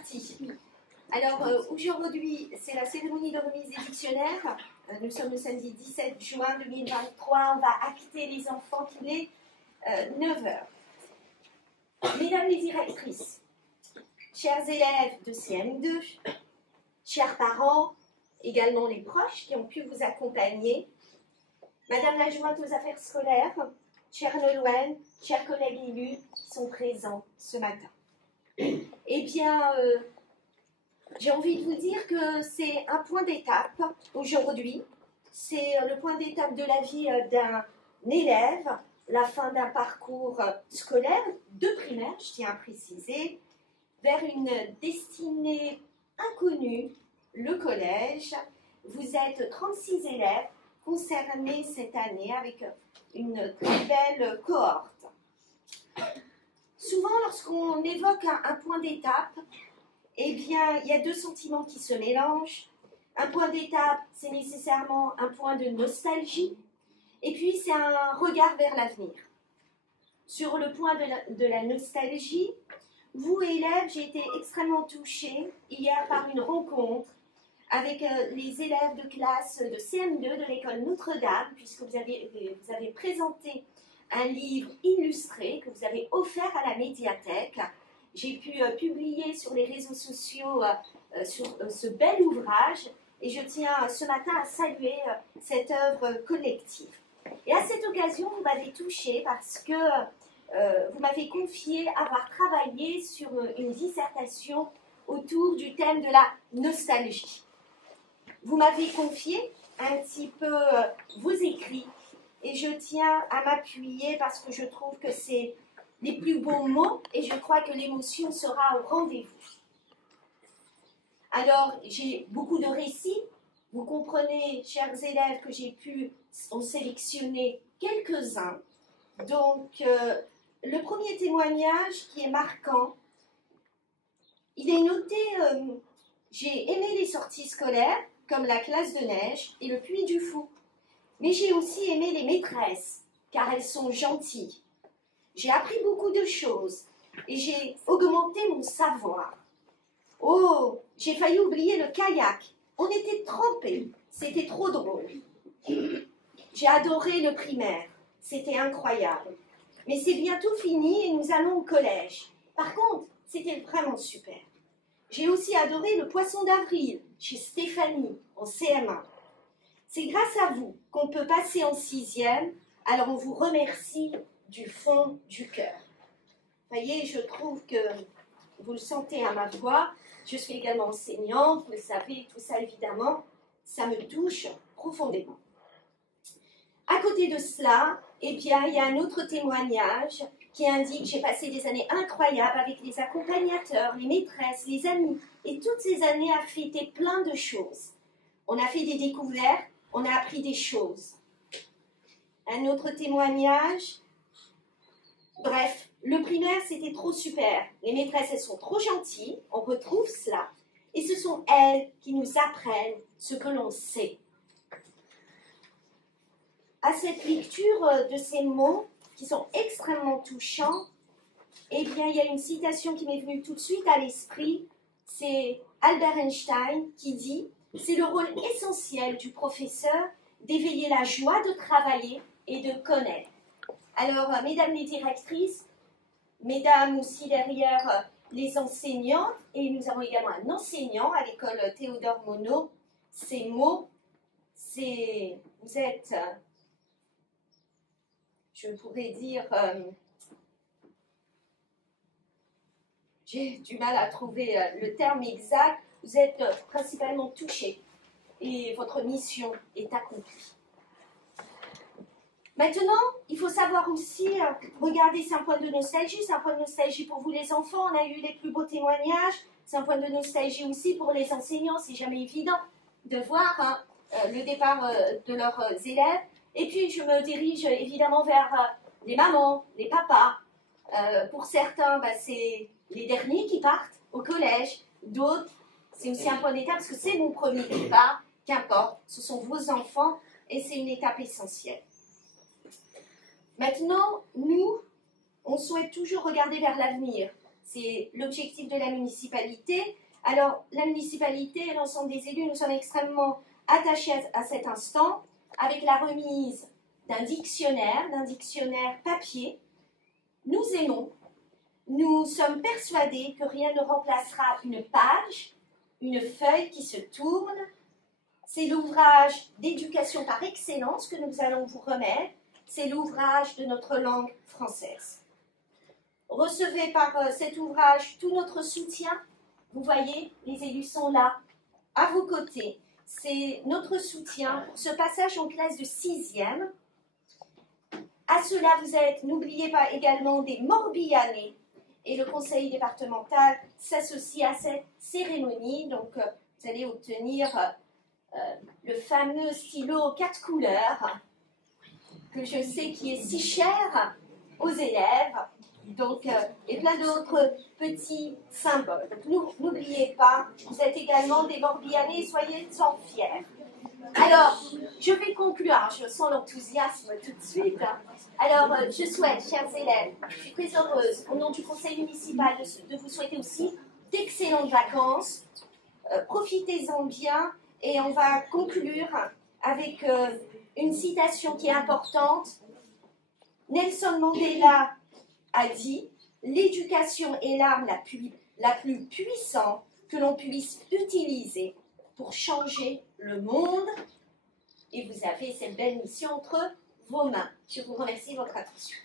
parti. Alors aujourd'hui, c'est la cérémonie de remise des dictionnaires. Nous sommes le samedi 17 juin 2023. On va acquitter les enfants qu'il est 9 heures. Mesdames les directrices, chers élèves de CM2, chers parents, également les proches qui ont pu vous accompagner, Madame l'adjointe aux affaires scolaires, chère Nolwenn, chers collègues élus qui sont présents ce matin. Eh bien, j'ai envie de vous dire que c'est un point d'étape aujourd'hui. C'est le point d'étape de la vie d'un élève, la fin d'un parcours scolaire de primaire, je tiens à préciser, vers une destinée inconnue, le collège. Vous êtes 36 élèves concernés cette année avec une très belle cohorte. Souvent, lorsqu'on évoque un point d'étape, eh bien, il y a deux sentiments qui se mélangent. Un point d'étape, c'est nécessairement un point de nostalgie, et puis c'est un regard vers l'avenir. Sur le point de la nostalgie, vous, élèves, j'ai été extrêmement touchée hier par une rencontre avec les élèves de classe de CM2 de l'école Notre-Dame, puisque vous avez présenté un livre illustré que vous avez offert à la médiathèque. J'ai pu publier sur les réseaux sociaux sur ce bel ouvrage et je tiens ce matin à saluer cette œuvre collective. Et à cette occasion, vous m'avez touchée parce que vous m'avez confié avoir travaillé sur une dissertation autour du thème de la nostalgie. Vous m'avez confié un petit peu vos écrits et je tiens à m'appuyer parce que je trouve que c'est les plus beaux mots et je crois que l'émotion sera au rendez-vous. Alors, j'ai beaucoup de récits. Vous comprenez, chers élèves, que j'ai pu en sélectionner quelques-uns. Donc, le premier témoignage qui est marquant, il est noté j'ai aimé les sorties scolaires, comme la classe de neige et le puits du fou. Mais j'ai aussi aimé les maîtresses, car elles sont gentilles. J'ai appris beaucoup de choses et j'ai augmenté mon savoir. Oh, j'ai failli oublier le kayak. On était trempés, c'était trop drôle. J'ai adoré le primaire, c'était incroyable. Mais c'est bientôt fini et nous allons au collège. Par contre, c'était vraiment super. J'ai aussi adoré le poisson d'avril chez Stéphanie en CM1. C'est grâce à vous qu'on peut passer en 6e, alors on vous remercie du fond du cœur. Voyez, je trouve que vous le sentez à ma voix. Je suis également enseignante, vous le savez, tout ça évidemment, ça me touche profondément. À côté de cela, eh bien, il y a un autre témoignage qui indique j'ai passé des années incroyables avec les accompagnateurs, les maîtresses, les amis, et toutes ces années à fêter plein de choses. On a fait des découvertes, on a appris des choses. Un autre témoignage. Bref, le primaire, c'était trop super. Les maîtresses, elles sont trop gentilles, on retrouve cela. Et ce sont elles qui nous apprennent ce que l'on sait. À cette lecture de ces mots, qui sont extrêmement touchants, eh bien, il y a une citation qui m'est venue tout de suite à l'esprit. C'est Albert Einstein qui dit « C'est le rôle essentiel du professeur d'éveiller la joie de travailler et de connaître. » Alors, mesdames les directrices, mesdames aussi derrière les enseignantes, et nous avons également un enseignant à l'école Théodore Monod, ces mots, vous êtes, je pourrais dire, j'ai du mal à trouver le terme exact, vous êtes principalement touchés et votre mission est accomplie. Maintenant, il faut savoir aussi, regardez, c'est un point de nostalgie, c'est un point de nostalgie pour vous les enfants, on a eu les plus beaux témoignages, c'est un point de nostalgie aussi pour les enseignants, c'est jamais évident de voir le départ de leurs élèves. Et puis, je me dirige évidemment vers les mamans, les papas. Pour certains, c'est les derniers qui partent au collège, d'autres, c'est aussi un point d'étape parce que c'est mon premier départ, qu'importe, ce sont vos enfants et c'est une étape essentielle. Maintenant, nous, on souhaite toujours regarder vers l'avenir. c'est l'objectif de la municipalité. Alors, la municipalité et l'ensemble des élus, nous sommes extrêmement attachés à cet instant, avec la remise d'un dictionnaire papier. Nous aimons, nous sommes persuadés que rien ne remplacera une page, une feuille qui se tourne. C'est l'ouvrage d'éducation par excellence que nous allons vous remettre. C'est l'ouvrage de notre langue française. Recevez par cet ouvrage tout notre soutien. Vous voyez, les élus sont là, à vos côtés. C'est notre soutien pour ce passage en classe de 6e. À cela, vous êtes, n'oubliez pas également des Morbihanais. Et le conseil départemental s'associe à cette cérémonie. Donc, vous allez obtenir le fameux stylo 4 couleurs, que je sais qui est si cher aux élèves. Donc, et plein d'autres petits symboles. Donc, n'oubliez pas, vous êtes également des Morbihanais, soyez-en fiers. Alors, je vais conclure. Je sens l'enthousiasme tout de suite. Alors, je souhaite, chers élèves, je suis très heureuse, au nom du conseil municipal, de vous souhaiter aussi d'excellentes vacances. Profitez-en bien et on va conclure avec une citation qui est importante. Nelson Mandela a dit « L'éducation est l'arme la plus puissante que l'on puisse utiliser pour changer le monde. » Et vous avez cette belle mission entre vos mains. Je vous remercie de votre attention.